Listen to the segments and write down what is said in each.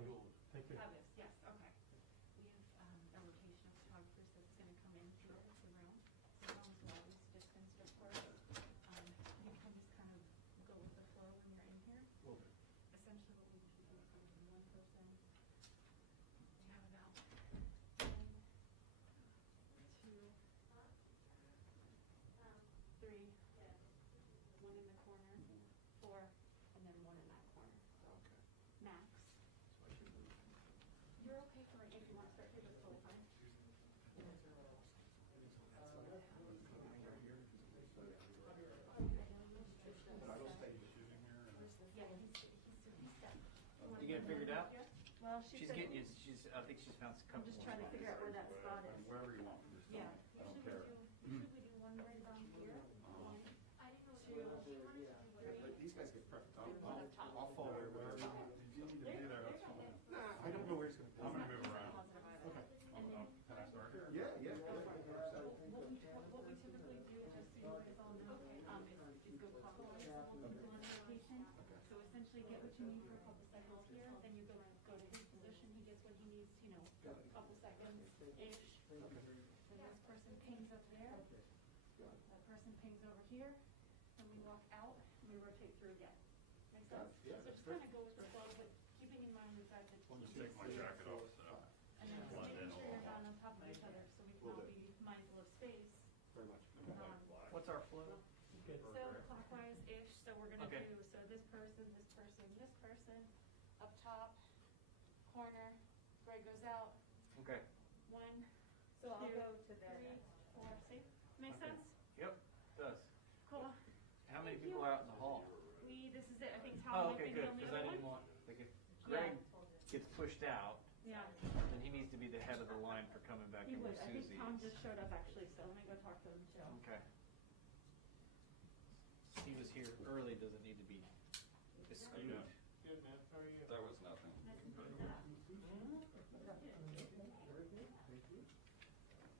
Take care. Have this, yes, okay. We have a rotation of photographers that's going to come in through the room. So as long as all these distance report, you can just kind of go with the flow when you're in here. Essentially what we usually do is come in one person. We have about 1, 2, 3, 1 in the corner, 4, and then 1 in that corner. So max. You're okay for if you want to start here, that's totally fine. Yeah, he's set. You get it figured out? Well, She's getting you. I think she's found a couple. I'm just trying to figure out where that spot is. Wherever you want. Just Yeah, I don't usually care. we do one right around here. 1, 2, 3. These guys get perfect. I'll fall there. Wherever you need to be there, that's fine. I don't know where it's going to be. I'm going to move around. Okay. Can I start here? Yeah. What we typically do, just so you guys all know, is go clockwise along the line of rotation. So essentially get what you need for a couple seconds here, then you go to his position, he gets what he needs, a couple seconds-ish. Then this person pings up there, that person pings over here, and we walk out, and we rotate through again. Make sense? Yeah, So just kind of go with the flow, but keeping in mind that Just take my jacket off, so. and then just making sure you're not on top of each other, so we can all be mindful of space. Very much. What's our flow? So clockwise-ish, so we're gonna Okay. do, so this person, up top, corner, Greg goes out, Okay. 1, So I'll 2, go to there 3, next. 4, see? Make Okay. sense? Yep. Does. Cool. How many Thank people you. are out in the hall? This is it, I think Tom Oh, might okay, be the good. only Because I other didn't one. want. Like if Greg gets pushed out, Yeah, then he needs to be the head of the line for coming back he in would, with I Susie. think Tom just showed up actually, so let me go talk to him too. Okay. He was here early. Doesn't need to be excluded. Good, man. How are you? That was nothing.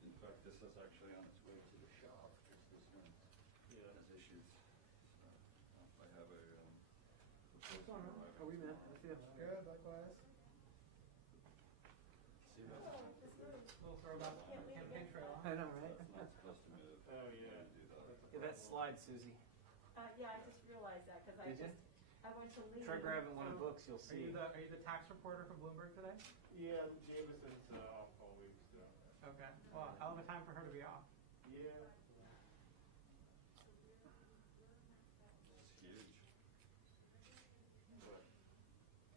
In fact, this is actually on its way to the shop. This one has issues. So, I have a. How are we, man? Good, likewise. See that? Little throwback campaign trail. I know, right? That's not supposed to move. Oh, yeah. Do that. Yeah, that slide, Susie. Yeah, I just realized that, because Did you? I went to leave. Try grabbing one of the books. You'll Are see. you the tax reporter from Bloomberg today? Yeah, Jameson's off all week, so. Okay. Well, hell of a time for her to be off. Yeah. It's huge. What?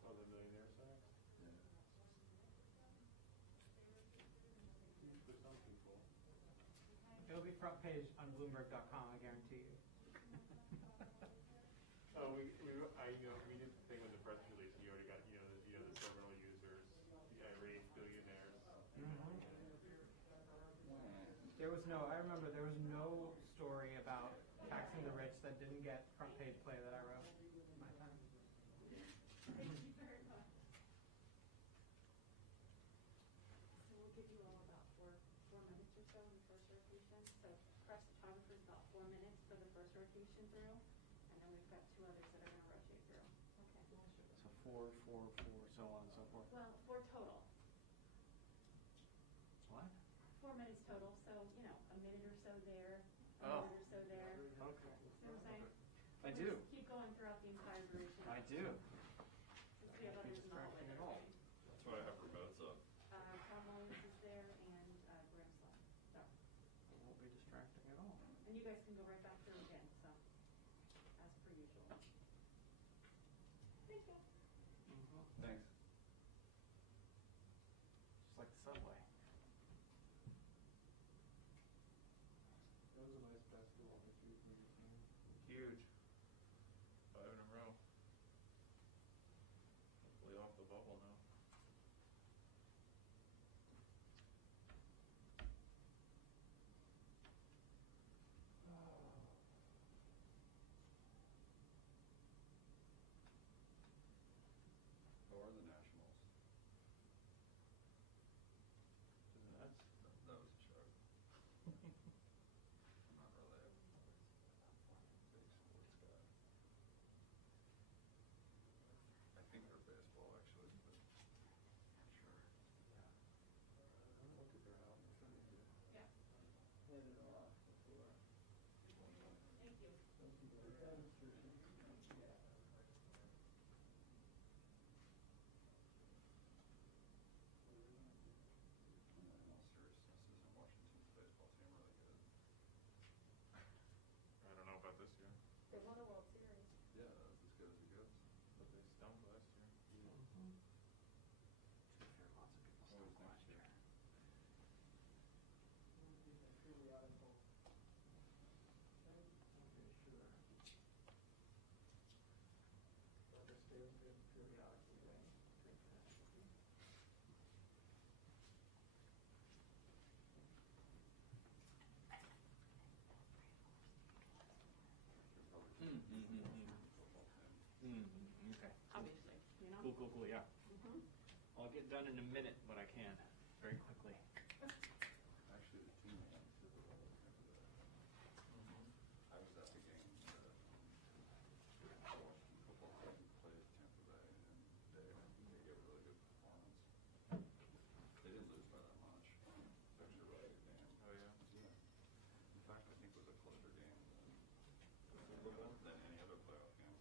Oh, the millionaire side? Yeah. Huge for some people. It'll be front page on Bloomberg.com, I guarantee you. Oh, we did the thing with the press release. You already got, the terminal users, the irate billionaires. I remember there was no story about taxing the rich that didn't get front page play that I wrote in my time. Thank you very much. So we'll give you all about four minutes or so in the first rotation. So press photographer is about 4 minutes for the first rotation through, and then we've got 2 others that are going to rotate through. Okay. So 4, 4, 4, so on and so forth. Well, 4 total. What? 4 minutes total. So a minute or so there, a Oh. minute or so there. Okay. See what I'm saying? I We'll do. just keep going throughout the entire duration. I do. Since we have others in the hallway Distracting that at are all. waiting. That's why I have remotes up. Tom Owens is there and Graham Sloan. So, It won't be distracting at all. and you guys can go right back through again, so, as per usual. Thank you. Thanks. Just like the subway. That was a nice basketball issue for your team. Huge. 5 in a row. Hopefully off the bubble now. How are the Nationals? Cool, yeah. I'll get done in a minute, but I can, very quickly. Actually, the team won the Super Bowl. I was at the game. I watched the football team play Tampa Bay, and they gave a really good performance. They didn't lose by that much. It was actually a really good game. Oh, yeah? Yeah. In fact, I think it was a closer game than any other playoff game.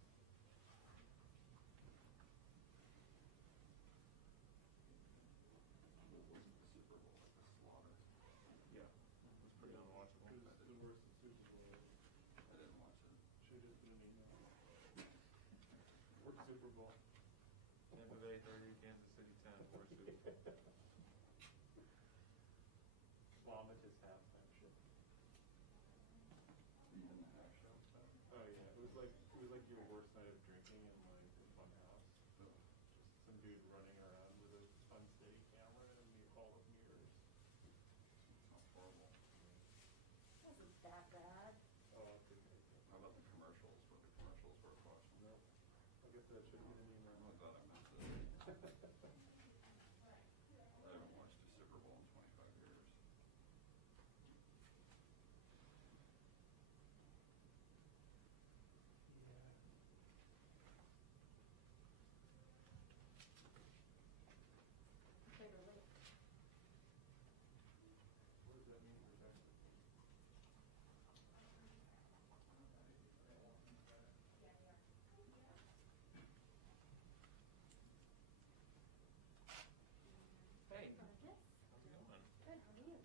What was the Super Bowl? Like the slaughter? Yeah. It was pretty unwatchable. It was the worst Super Bowl. I didn't watch it. Should have just been an email. Worst Super Bowl. Tampa Bay 30, Kansas City 10, worst Super Bowl. Vomitous halftime show. Even the half show was bad. Oh yeah, it was like your worst night of drinking in like a fun house. Ugh. Just some dude running around with an unsteady camera and all of mirrors. Sounds horrible. Wasn't that bad. Oh, I'll take it. How about the commercials? Were the commercials worth watching? No, I guess that should be the name I'm right really glad I missed it. I haven't watched a Super Bowl in 25 years. Better late. What does that mean for taxes? Hey, Yes. how's it going? Good, how are you?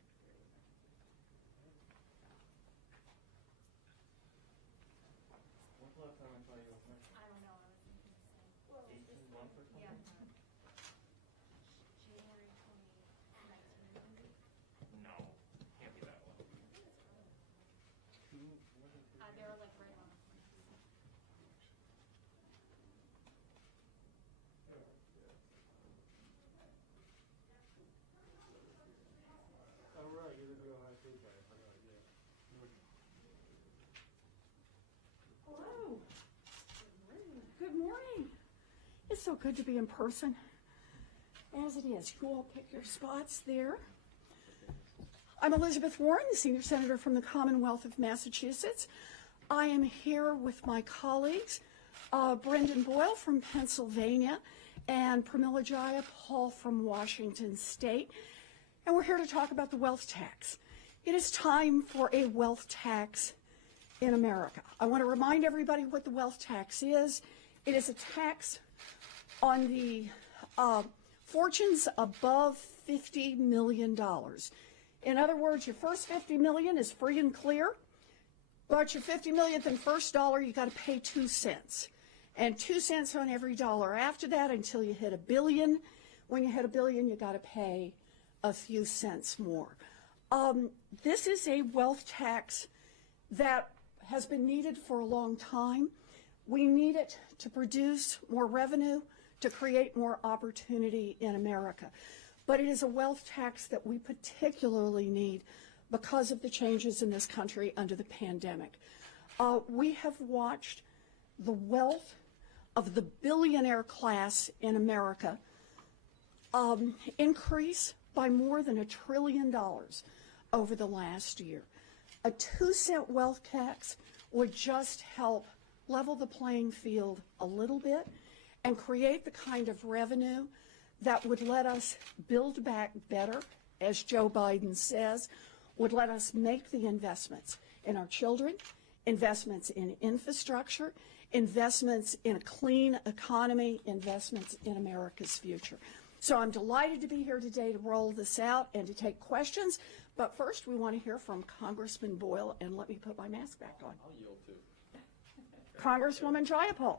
When's the last time I saw you with me? I don't know, I was thinking the same. Well, 18 months or something? Yeah. January 2019. No, can't be that long. They were like right on. Oh right, you're the real high food guy. I forgot. Yeah. Hello. Good morning. It's so good to be in person, as it is. You all pick your spots there. I'm Elizabeth Warren, the Senior Senator from the Commonwealth of Massachusetts. I am here with my colleagues, Brendan Boyle from Pennsylvania and Pramila Jayapal from Washington State. And we're here to talk about the wealth tax. It is time for a wealth tax in America. I want to remind everybody what the wealth tax is. It is a tax on the fortunes above $50 million. In other words, your first $50 million is free and clear, but your 50 millionth and first dollar, you got to pay 2 cents. And 2 cents on every dollar after that until you hit $1 billion. When you hit $1 billion, you got to pay a few cents more. This is a wealth tax that has been needed for a long time. We need it to produce more revenue, to create more opportunity in America. But it is a wealth tax that we particularly need because of the changes in this country under the pandemic. We have watched the wealth of the billionaire class in America increase by more than $1 trillion over the last year. A 2-cent wealth tax would just help level the playing field a little bit and create the kind of revenue that would let us build back better, as Joe Biden says, would let us make the investments in our children, investments in infrastructure, investments in a clean economy, investments in America's future. So I'm delighted to be here today to roll this out and to take questions. But first, we want to hear from Congressman Boyle, and let me put my mask back on. I'll yield too. Congresswoman Jayapal.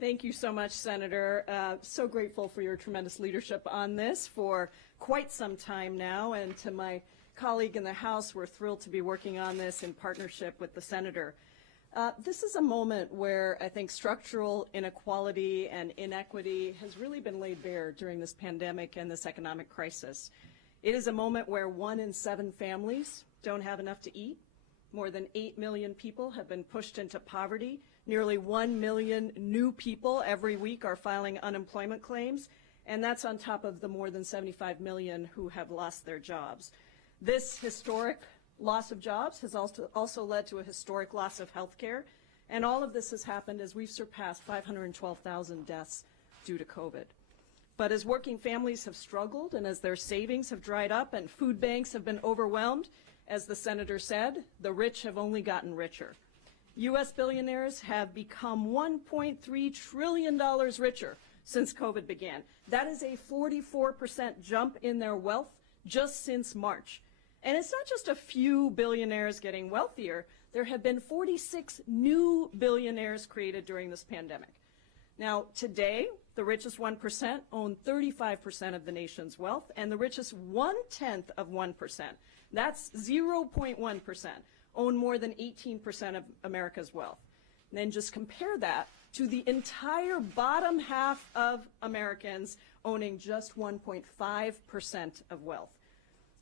Thank you so much, Senator. So grateful for your tremendous leadership on this for quite some time now. And to my colleague in the House, we're thrilled to be working on this in partnership with the Senator. This is a moment where I think structural inequality and inequity has really been laid bare during this pandemic and this economic crisis. It is a moment where 1 in 7 families don't have enough to eat. More than 8 million people have been pushed into poverty Nearly 1 million new people every week are filing unemployment claims, and that's on top of the more than 75 million who have lost their jobs. This historic loss of jobs has also led to a historic loss of health care, and all of this has happened as we've surpassed 512,000 deaths due to COVID. But as working families have struggled and as their savings have dried up and food banks have been overwhelmed, as the senator said, the rich have only gotten richer. U.S. billionaires have become $1.3 trillion richer since COVID began. That is a 44% jump in their wealth just since March. And it's not just a few billionaires getting wealthier. There have been 46 new billionaires created during this pandemic. Now, today, the richest 1% own 35% of the nation's wealth, and the richest 0.1%, that's 0.1%, own more than 18% of America's wealth. And then just compare that to the entire bottom half of Americans owning just 1.5% of wealth.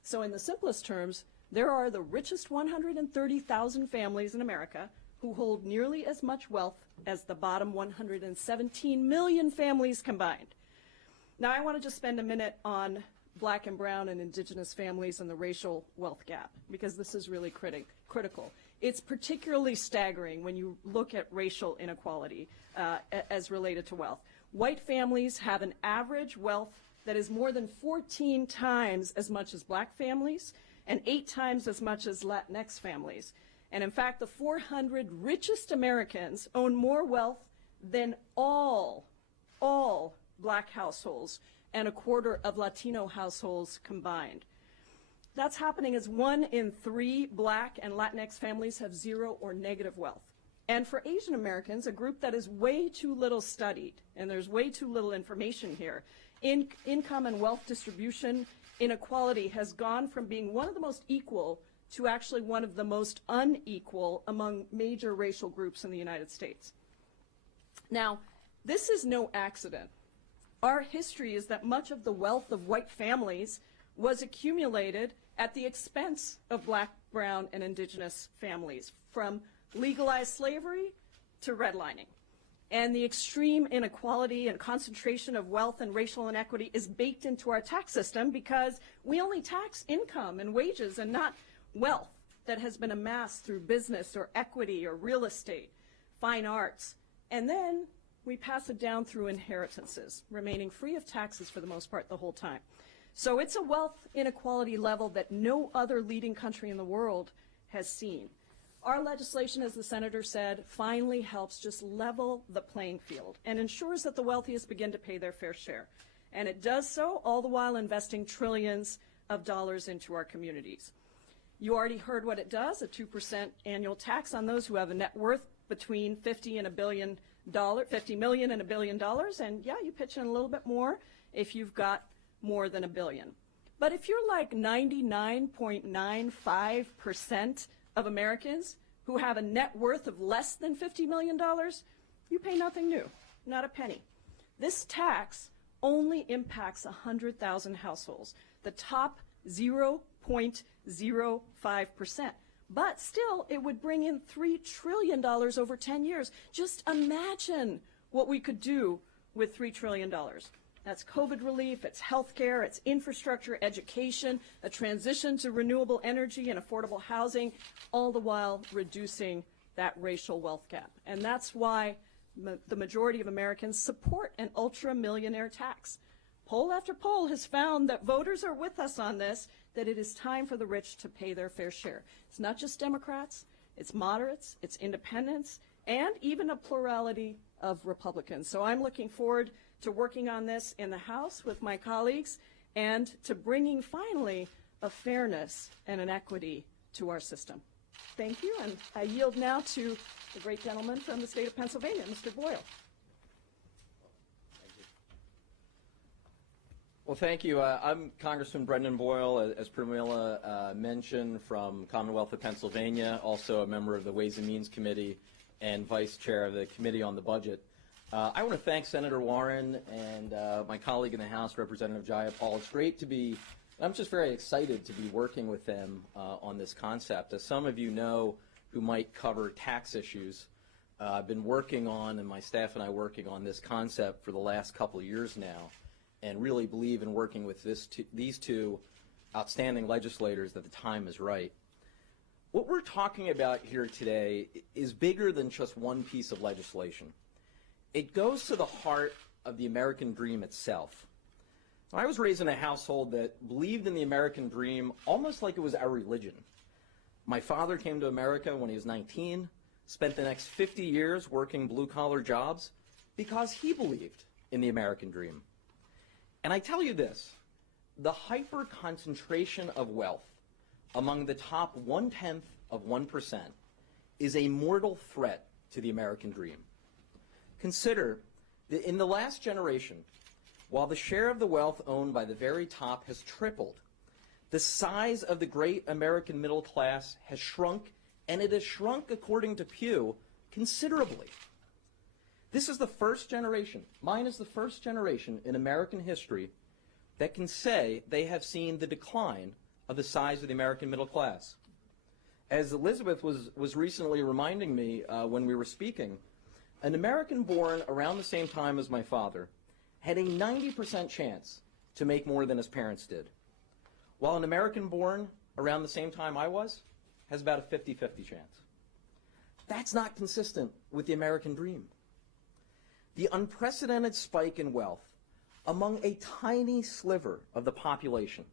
So in the simplest terms, there are the richest 130,000 families in America who hold nearly as much wealth as the bottom 117 million families combined. Now, I want to just spend a minute on Black and brown and Indigenous families and the racial wealth gap, because this is really critical. It's particularly staggering when you look at racial inequality as related to wealth. White families have an average wealth that is more than 14 times as much as Black families and 8 times as much as Latinx families. And in fact, the 400 richest Americans own more wealth than all Black households and a quarter of Latino households combined. That's happening as 1 in 3 Black and Latinx families have 0 or negative wealth. And for Asian Americans, a group that is way too little studied, and there's way too little information here, income and wealth distribution inequality has gone from being one of the most equal to actually one of the most unequal among major racial groups in the United States. Now, this is no accident. Our history is that much of the wealth of white families was accumulated at the expense of Black, brown, and Indigenous families, from legalized slavery to redlining. And the extreme inequality and concentration of wealth and racial inequity is baked into our tax system because we only tax income and wages and not wealth that has been amassed through business or equity or real estate, fine arts. And then we pass it down through inheritances, remaining free of taxes for the most part the whole time. So it's a wealth inequality level that no other leading country in the world has seen. Our legislation, as the senator said, finally helps just level the playing field and ensures that the wealthiest begin to pay their fair share. And it does so all the while investing trillions of dollars into our communities. You already heard what it does, a 2% annual tax on those who have a net worth between $50 million and $1 billion. And yeah, you pitch in a little bit more if you've got more than $1 billion. But if you're like 99.95% of Americans who have a net worth of less than $50 million, you pay nothing new, not a penny. This tax only impacts 100,000 households, the top 0.05%. But still, it would bring in $3 trillion over 10 years. Just imagine what we could do with $3 trillion. That's COVID relief, it's healthcare, it's infrastructure, education, a transition to renewable energy and affordable housing, all the while reducing that racial wealth gap. And that's why the majority of Americans support an ultra-millionaire tax. Poll after poll has found that voters are with us on this, that it is time for the rich to pay their fair share. It's not just Democrats, it's moderates, it's independents, and even a plurality of Republicans. So I'm looking forward to working on this in the House with my colleagues and to bringing finally a fairness and an equity to our system. Thank you, and I yield now to the great gentleman from the state of Pennsylvania, Mr. Boyle. Well, thank you. I'm Congressman Brendan Boyle, as Pramila mentioned, from Commonwealth of Pennsylvania, also a member of the Ways and Means Committee and Vice Chair of the Committee on the Budget. I want to thank Senator Warren and my colleague in the House, Representative Jayapal. It's great to be, I'm just very excited to be working with them on this concept. As some of you know who might cover tax issues, I've been working on, and my staff and I working on this concept for the last couple of years now, and really believe in working with these two outstanding legislators that the time is right. What we're talking about here today is bigger than just one piece of legislation. It goes to the heart of the American dream itself. I was raised in a household that believed in the American dream almost like it was our religion. My father came to America when he was 19, spent the next 50 years working blue-collar jobs because he believed in the American dream. And I tell you this, the hyper-concentration of wealth among the top 0.1% is a mortal threat to the American dream. Consider that in the last generation, while the share of the wealth owned by the very top has tripled, the size of the great American middle class has shrunk, and it has shrunk, according to Pew, considerably. This is the first generation, mine is the first generation in American history that can say they have seen the decline of the size of the American middle class. As Elizabeth was recently reminding me when we were speaking, an American born around the same time as my father had a 90% chance to make more than his parents did, while an American born around the same time I was has about a 50-50 chance. That's not consistent with the American dream. The unprecedented spike in wealth among a tiny sliver of the population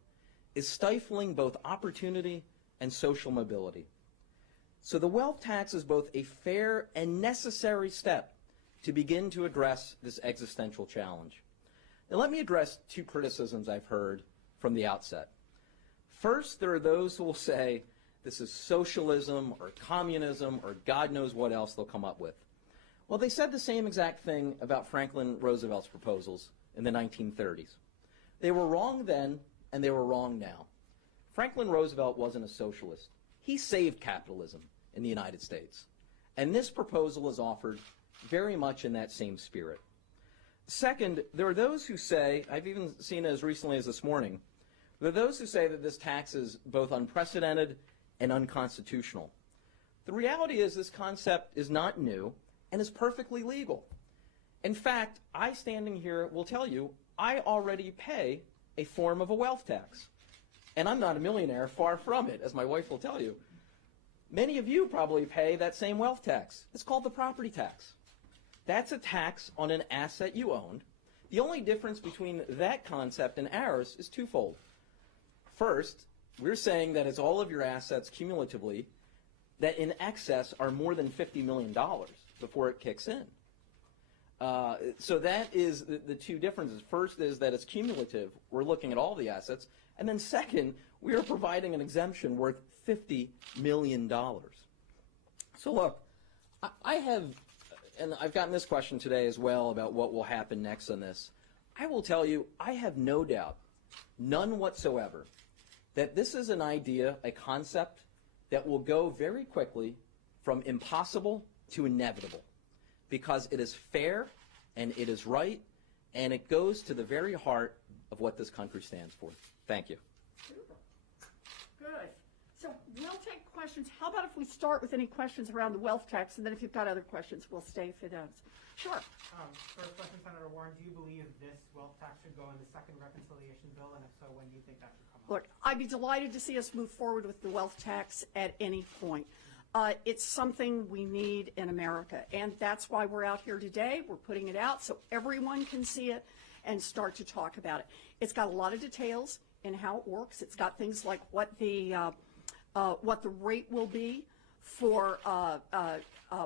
is stifling both opportunity and social mobility. So the wealth tax is both a fair and necessary step to begin to address this existential challenge. Now let me address two criticisms I've heard from the outset. First, there are those who will say this is socialism or communism or God knows what else they'll come up with. Well, they said the same exact thing about Franklin Roosevelt's proposals in the 1930s. They were wrong then, and they were wrong now. Franklin Roosevelt wasn't a socialist. He saved capitalism in the United States. And this proposal is offered very much in that same spirit. Second, there are those who say, I've even seen it as recently as this morning, there are those who say that this tax is both unprecedented and unconstitutional. The reality is this concept is not new and is perfectly legal. In fact, I standing here will tell you, I already pay a form of a wealth tax. And I'm not a millionaire, far from it, as my wife will tell you. Many of you probably pay that same wealth tax. It's called the property tax. That's a tax on an asset you owned. The only difference between that concept and ours is twofold. First, we're saying that it's all of your assets cumulatively that in excess are more than $50 million before it kicks in. So that is the two differences. First is that it's cumulative. We're looking at all the assets. And then second, we are providing an exemption worth $50 million. So look, I have, and I've gotten this question today as well about what will happen next on this. I will tell you, I have no doubt, none whatsoever, that this is an idea, a concept, that will go very quickly from impossible to inevitable, because it is fair and it is right, and it goes to the very heart of what this country stands for. Thank you. Super. Good. So we'll take questions. How about if we start with any questions around the wealth tax, and then if you've got other questions, we'll stay for those. Sure. First question, Senator Warren, do you believe this wealth tax should go in the second reconciliation bill, and if so, when do you think that should come up? Look, I'd be delighted to see us move forward with the wealth tax at any point. It's something we need in America, and that's why we're out here today. We're putting it out so everyone can see it and start to talk about it. It's got a lot of details in how it works. It's got things like what the rate will be for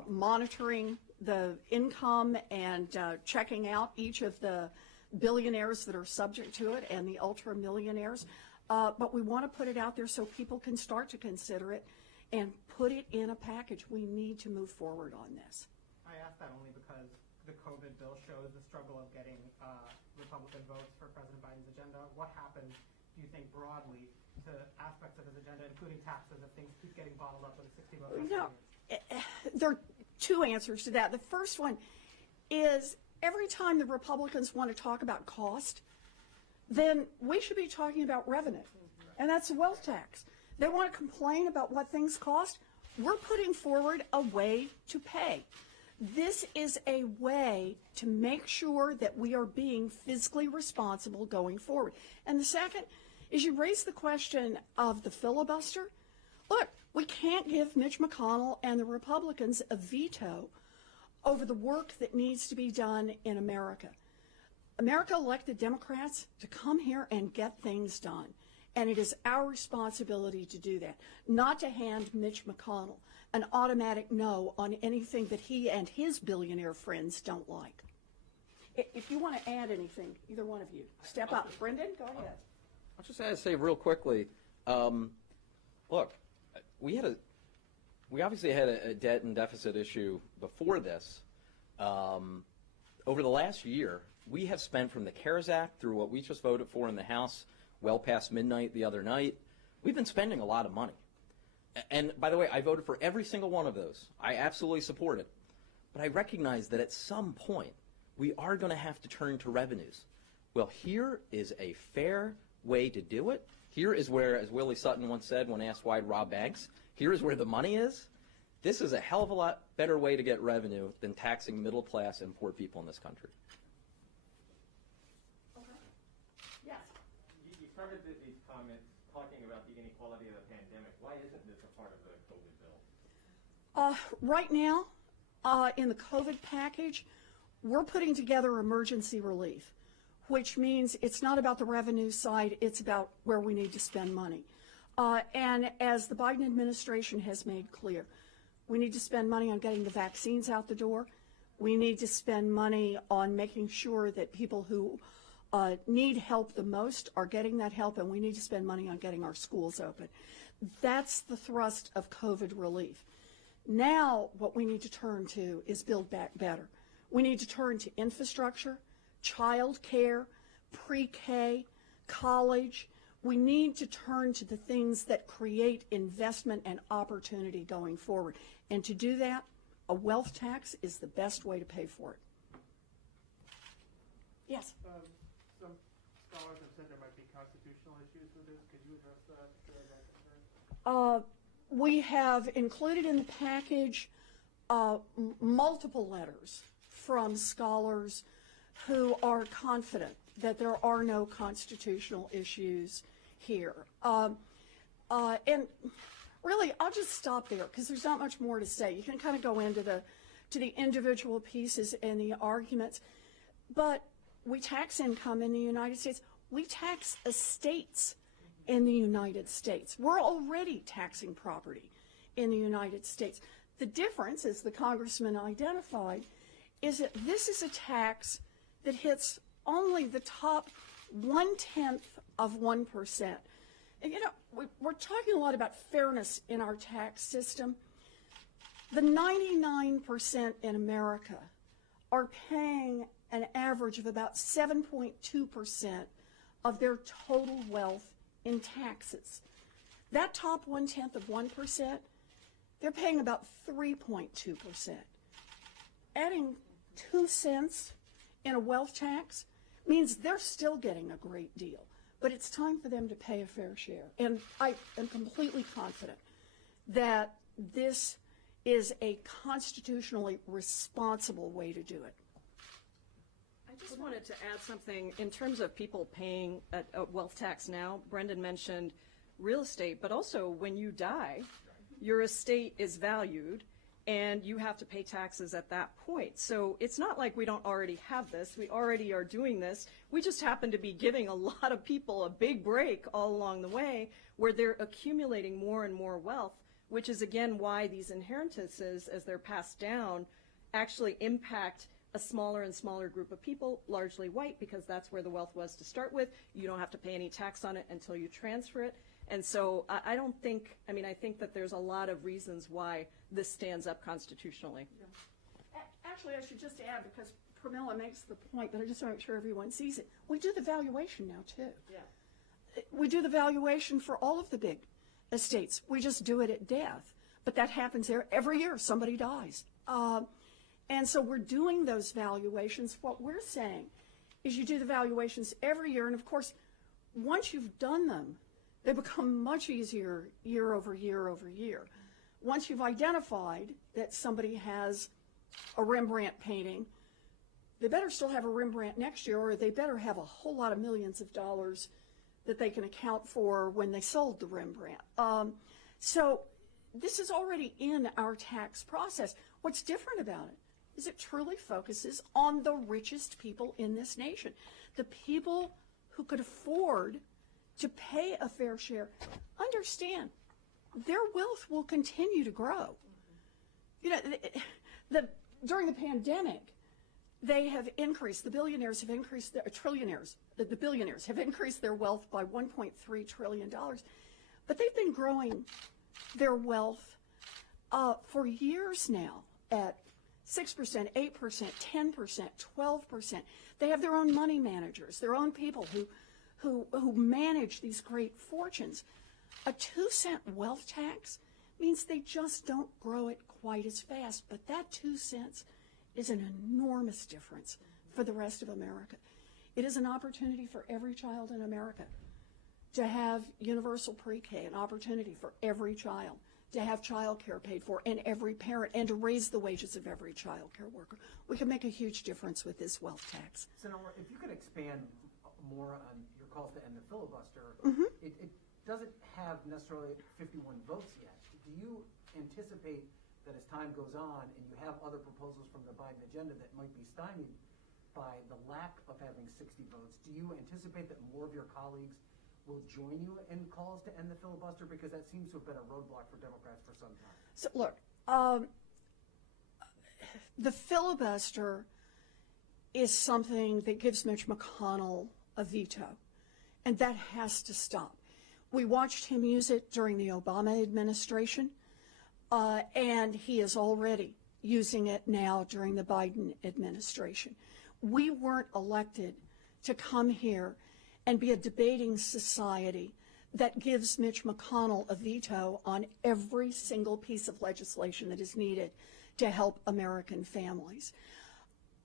monitoring the income and checking out each of the billionaires that are subject to it and the ultra-millionaires. But we want to put it out there so people can start to consider it and put it in a package. We need to move forward on this. I ask that only because the COVID bill shows the struggle of getting Republican votes for President Biden's agenda. What happens, do you think, broadly to aspects of his agenda, including taxes, if things keep getting bottled up with a 60-vote? No, there are two answers to that. The first one is every time the Republicans want to talk about cost, then we should be talking about revenue, and that's the wealth tax. They want to complain about what things cost. We're putting forward a way to pay. This is a way to make sure that we are being fiscally responsible going forward. And the second is you raise the question of the filibuster. Look, we can't give Mitch McConnell and the Republicans a veto over the work that needs to be done in America. America elected Democrats to come here and get things done. And it is our responsibility to do that, not to hand Mitch McConnell an automatic no on anything that he and his billionaire friends don't like. If you want to add anything, either one of you, step up. Brendan, go ahead. I just had to say real quickly, look, we obviously had a debt and deficit issue before this. Over the last year, we have spent from the CARES Act through what we just voted for in the House, well past midnight the other night, we've been spending a lot of money. And by the way, I voted for every single one of those. I absolutely support it. But I recognize that at some point, we are going to have to turn to revenues. Well, here is a fair way to do it. Here is where, as Willie Sutton once said when asked why rob banks, here is where the money is. This is a hell of a lot better way to get revenue than taxing middle class and poor people in this country. Yes. You started these comments talking about the inequality of the pandemic. Why isn't this a part of the COVID bill? Right now, in the COVID package, we're putting together emergency relief, which means it's not about the revenue side, it's about where we need to spend money. And as the Biden administration has made clear, we need to spend money on getting the vaccines out the door. We need to spend money on making sure that people who need help the most are getting that help, and we need to spend money on getting our schools open. That's the thrust of COVID relief. Now what we need to turn to is build back better. We need to turn to infrastructure, child care, pre-K, college. We need to turn to the things that create investment and opportunity going forward. And to do that, a wealth tax is the best way to pay for it. Yes? Some scholars have said there might be constitutional issues with this. Could you address that? We have included in the package multiple letters from scholars who are confident that there are no constitutional issues here. And really, I'll just stop there because there's not much more to say. You can kind of go into the individual pieces and the arguments. But we tax income in the United States. We tax estates in the United States. We're already taxing property in the United States. The difference, as the congressman identified, is that this is a tax that hits only the top 1/10 of 1%. And you know, we're talking a lot about fairness in our tax system. The 99% in America are paying an average of about 7.2% of their total wealth in taxes. That top 1/10 of 1%, they're paying about 3.2%. Adding 2 cents in a wealth tax means they're still getting a great deal, but it's time for them to pay a fair share. And I am completely confident that this is a constitutionally responsible way to do it. I just wanted to add something in terms of people paying a wealth tax now. Brendan mentioned real estate, but also when you die, your estate is valued and you have to pay taxes at that point. So it's not like we don't already have this. We already are doing this. We just happen to be giving a lot of people a big break all along the way where they're accumulating more and more wealth, which is again why these inheritances, as they're passed down, actually impact a smaller and smaller group of people, largely white, because that's where the wealth was to start with. You don't have to pay any tax on it until you transfer it. And so I don't think, I mean, I think that there's a lot of reasons why this stands up constitutionally. Yeah. Actually, I should just add, because Pramila makes the point, but I just want to make sure everyone sees it. We do the valuation now, too. Yeah. We do the valuation for all of the big estates. We just do it at death. But that happens there every year. Somebody dies. And so we're doing those valuations. What we're saying is you do the valuations every year. And, of course, once you've done them, they become much easier year over year over year. Once you've identified that somebody has a Rembrandt painting, they better still have a Rembrandt next year, or they better have a whole lot of millions of dollars that they can account for when they sold the Rembrandt. So this is already in our tax process. What's different about it is it truly focuses on the richest people in this nation, the people who could afford to pay a fair share. Understand, their wealth will continue to grow. You know, during the pandemic, they have increased, the billionaires have increased, the billionaires have increased their wealth by $1.3 trillion. But they've been growing their wealth for years now at 6%, 8%, 10%, 12%. They have their own money managers, their own people who manage these great fortunes. A 2-cent wealth tax means they just don't grow it quite as fast, but that 2 cents is an enormous difference for the rest of America. It is an opportunity for every child in America to have universal pre-K, an opportunity for every child to have child care paid for, and every parent, and to raise the wages of every child care worker. We can make a huge difference with this wealth tax. Senator, if you could expand more on your calls to end the filibuster, it doesn't have necessarily 51 votes yet. Do you anticipate that as time goes on and you have other proposals from the Biden agenda that might be stymied by the lack of having 60 votes, do you anticipate that more of your colleagues will join you in calls to end the filibuster? Because that seems to have been a roadblock for Democrats for some time. So look, the filibuster is something that gives Mitch McConnell a veto, and that has to stop. We watched him use it during the Obama administration, and he is already using it now during the Biden administration. We weren't elected to come here and be a debating society that gives Mitch McConnell a veto on every single piece of legislation that is needed to help American families.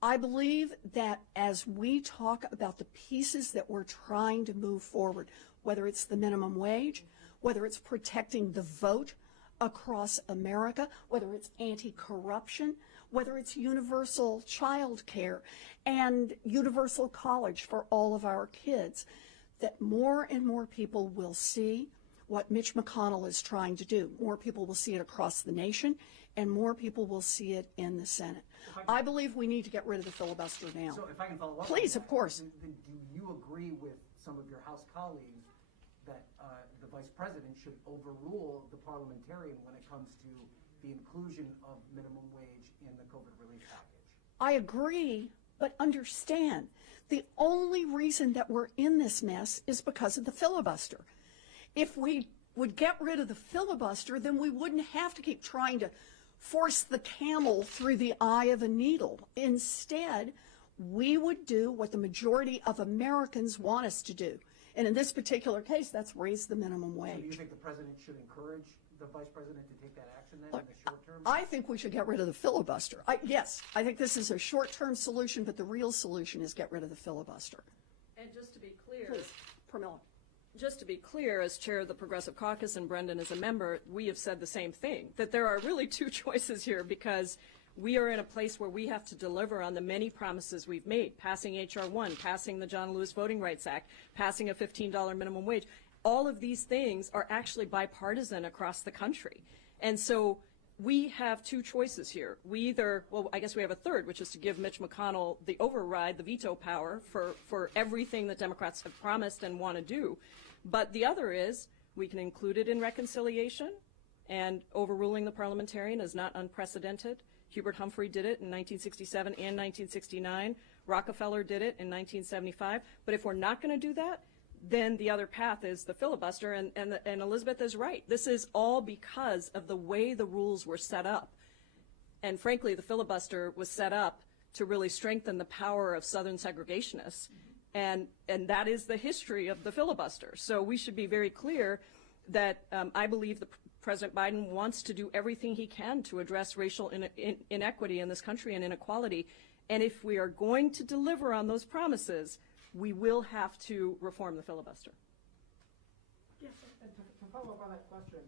I believe that as we talk about the pieces that we're trying to move forward, whether it's the minimum wage, whether it's protecting the vote across America, whether it's anti-corruption, whether it's universal child care and universal college for all of our kids, that more and more people will see what Mitch McConnell is trying to do. More people will see it across the nation, and more people will see it in the Senate. I believe we need to get rid of the filibuster now. So if I can follow up Please, on that, of course. then do you agree with some of your House colleagues that the Vice President should overrule the parliamentarian when it comes to the inclusion of minimum wage in the COVID relief package? I agree, but understand, the only reason that we're in this mess is because of the filibuster. If we would get rid of the filibuster, then we wouldn't have to keep trying to force the camel through the eye of a needle. Instead, we would do what the majority of Americans want us to do. And in this particular case, that's raise the minimum wage. So do you think the President should encourage the Vice President to take that action then in the short term? I think we should get rid of the filibuster. Yes, I think this is a short-term solution, but the real solution is get rid of the filibuster. And just to be clear, Please, Pramila. just to be clear, as chair of the Progressive Caucus and Brendan as a member, we have said the same thing, that there are really two choices here, because we are in a place where we have to deliver on the many promises we've made, passing H.R. 1, passing the John Lewis Voting Rights Act, passing a $15 minimum wage. All of these things are actually bipartisan across the country. And so we have two choices here. We either, well, I guess we have a third, which is to give Mitch McConnell the override, the veto power for everything that Democrats have promised and want to do. But the other is we can include it in reconciliation, and overruling the parliamentarian is not unprecedented. Hubert Humphrey did it in 1967 and 1969. Rockefeller did it in 1975. But if we're not going to do that, then the other path is the filibuster, and Elizabeth is right. This is all because of the way the rules were set up. And frankly, the filibuster was set up to really strengthen the power of Southern segregationists, and that is the history of the filibuster. So we should be very clear that I believe President Biden wants to do everything he can to address racial inequity in this country and inequality. And if we are going to deliver on those promises, we will have to reform the filibuster. Yes, and to follow up on that question,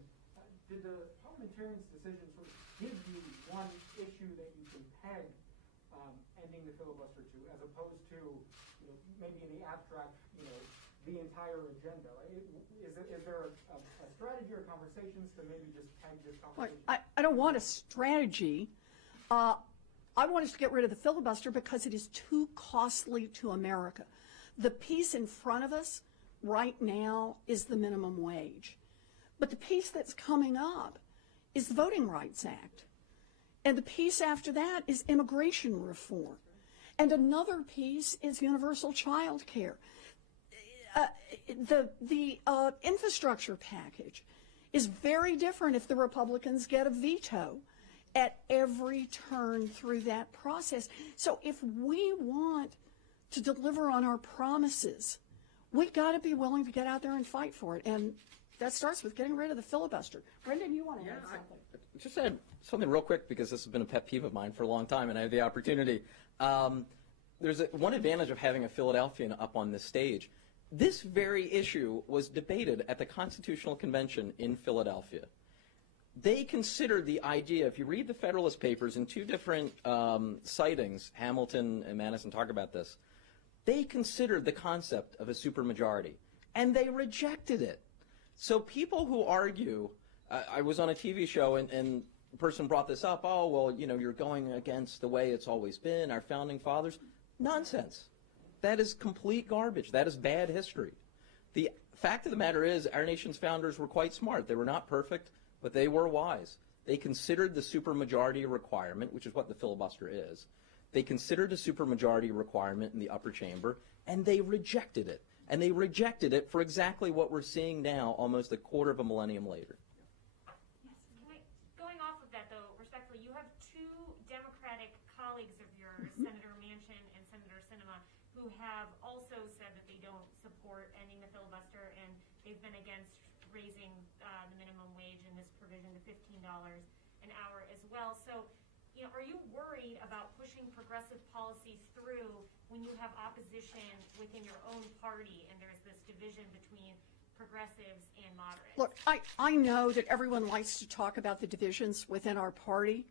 did the parliamentarian's decision sort of gives you one issue that you can peg ending the filibuster to, as opposed to, you know, maybe in the abstract, you know, the entire agenda. Right? Is there a strategy or conversations to maybe just peg this conversation? I don't want a strategy. I want us to get rid of the filibuster because it is too costly to America. The piece in front of us right now is the minimum wage. But the piece that's coming up is the Voting Rights Act. And the piece after that is immigration reform. And another piece is universal child care. The infrastructure package is very different if the Republicans get a veto at every turn through that process. So if we want to deliver on our promises, we've got to be willing to get out there and fight for it. And that starts with getting rid of the filibuster. Brendan, you want to add something? Just add something real quick, because this has been a pet peeve of mine for a long time, and I have the opportunity. There's one advantage of having a Philadelphian up on this stage. This very issue was debated at the Constitutional Convention in Philadelphia. They considered the idea, if you read the Federalist Papers in two different sightings, Hamilton and Madison talk about this, they considered the concept of a supermajority, and they rejected it. So people who argue, I was on a TV show and the person brought this up, oh, well, you know, you're going against the way it's always been, our founding fathers. Nonsense. That is complete garbage. That is bad history. The fact of the matter is our nation's founders were quite smart. They were not perfect, but they were wise. They considered the supermajority requirement, which is what the filibuster is. They considered a supermajority requirement in the upper chamber, and they rejected it. And they rejected it for exactly what we're seeing now, almost a quarter of a millennium later. Yes. Going off of that, though, respectfully, you have two Democratic colleagues of yours, Senator Manchin and Senator Sinema, who have also said that they don't support ending the filibuster, and they've been against raising the minimum wage in this provision to $15 an hour as well. So, you know, are you worried about pushing progressive policies through when you have opposition within your own party and there's this division between progressives and moderates? Look, I know that everyone likes to talk about the divisions within our party,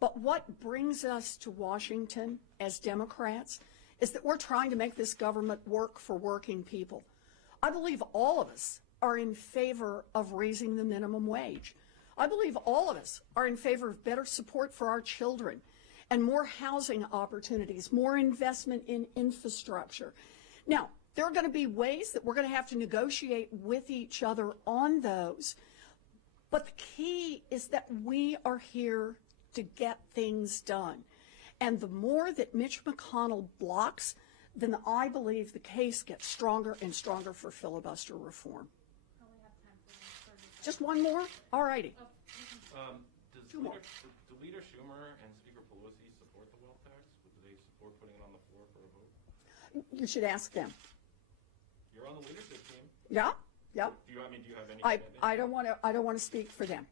but what brings us to Washington as Democrats is that we're trying to make this government work for working people. I believe all of us are in favor of raising the minimum wage. I believe all of us are in favor of better support for our children and more housing opportunities, more investment in infrastructure. Now, there are going to be ways that we're going to have to negotiate with each other on those, but the key is that we are here to get things done. And the more that Mitch McConnell blocks, then I believe the case gets stronger and stronger for filibuster reform. Just one more? All righty. Do Leader Schumer and Speaker Pelosi support the wealth tax? Do they support putting it on the floor for a vote? You should ask them. You're on the leadership team. Yeah, yeah. Do you have any? I don't want to speak for them,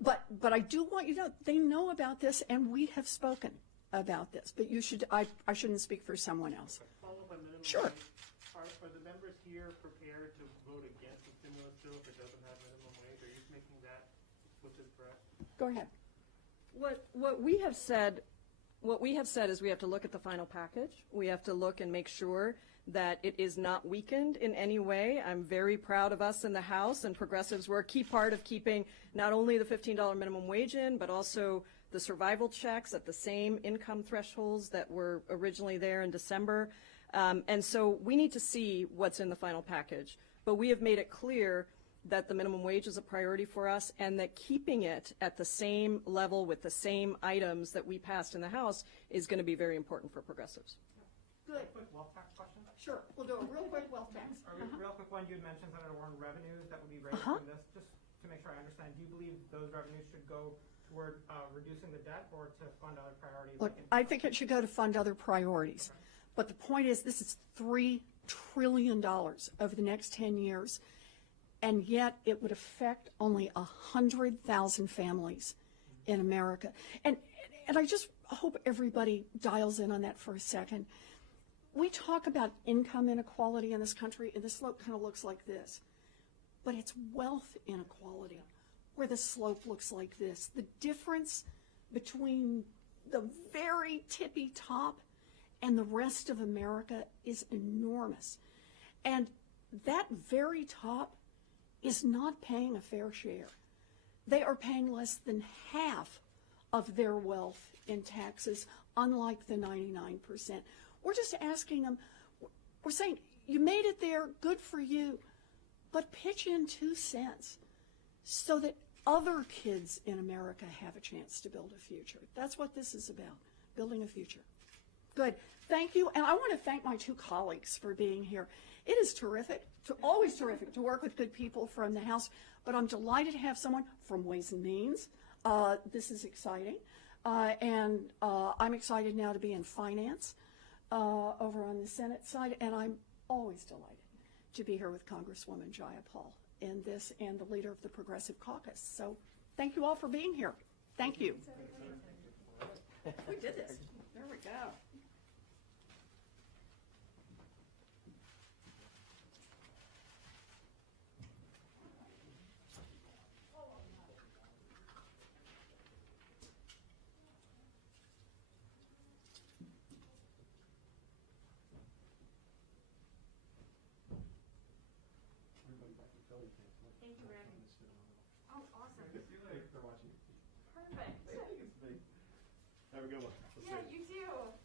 but I do want you to know they know about this, and we have spoken about this. But you should. I shouldn't speak for someone else. Follow up on minimum Sure. wage. Are the members here prepared to vote against the stimulus bill if it doesn't have minimum wage? Are you making that with this correct? Go ahead. What we have said is we have to look at the final package. We have to look and make sure that it is not weakened in any way. I'm very proud of us in the House, and progressives were a key part of keeping not only the $15 minimum wage in, but also the survival checks at the same income thresholds that were originally there in December. And so we need to see what's in the final package. But we have made it clear that the minimum wage is a priority for us, and that keeping it at the same level with the same items that we passed in the House is going to be very important for progressives. Good. Quick wealth tax question. Sure. We'll do a real quick wealth tax. Real quick one. You had mentioned, Senator Warren, revenues that would be raised from this. Just to make sure I understand, do you believe those revenues should go toward reducing the debt or to fund other priorities? Look, I think it should go to fund other priorities. Okay. But the point is, this is $3 trillion over the next 10 years. And yet it would affect only 100,000 families in America. And I just hope everybody dials in on that for a second. We talk about income inequality in this country, and this kind of looks like this. But it's wealth inequality. where the slope looks like this. The difference between the very tippy top and the rest of America is enormous. And that very top is not paying a fair share. They are paying less than half of their wealth in taxes, unlike the 99%. We're just asking them, we're saying, you made it there, good for you, but pitch in 2 cents so that other kids in America have a chance to build a future. That's what this is about, building a future. Good. Thank you. And I want to thank my 2 colleagues for being here. It is terrific, always terrific to work with good people from the House, but I'm delighted to have someone from Ways and Means. This is exciting. And I'm excited now to be in finance over on the Senate side, and I'm always delighted to be here with Congresswoman Jayapal in this and the leader of the Progressive Caucus. So thank you all for being here. Thank you. We did this. There we go. Thank you, Rick. Oh, awesome. See you later. For watching. Perfect. Have a good one. Yeah, you too.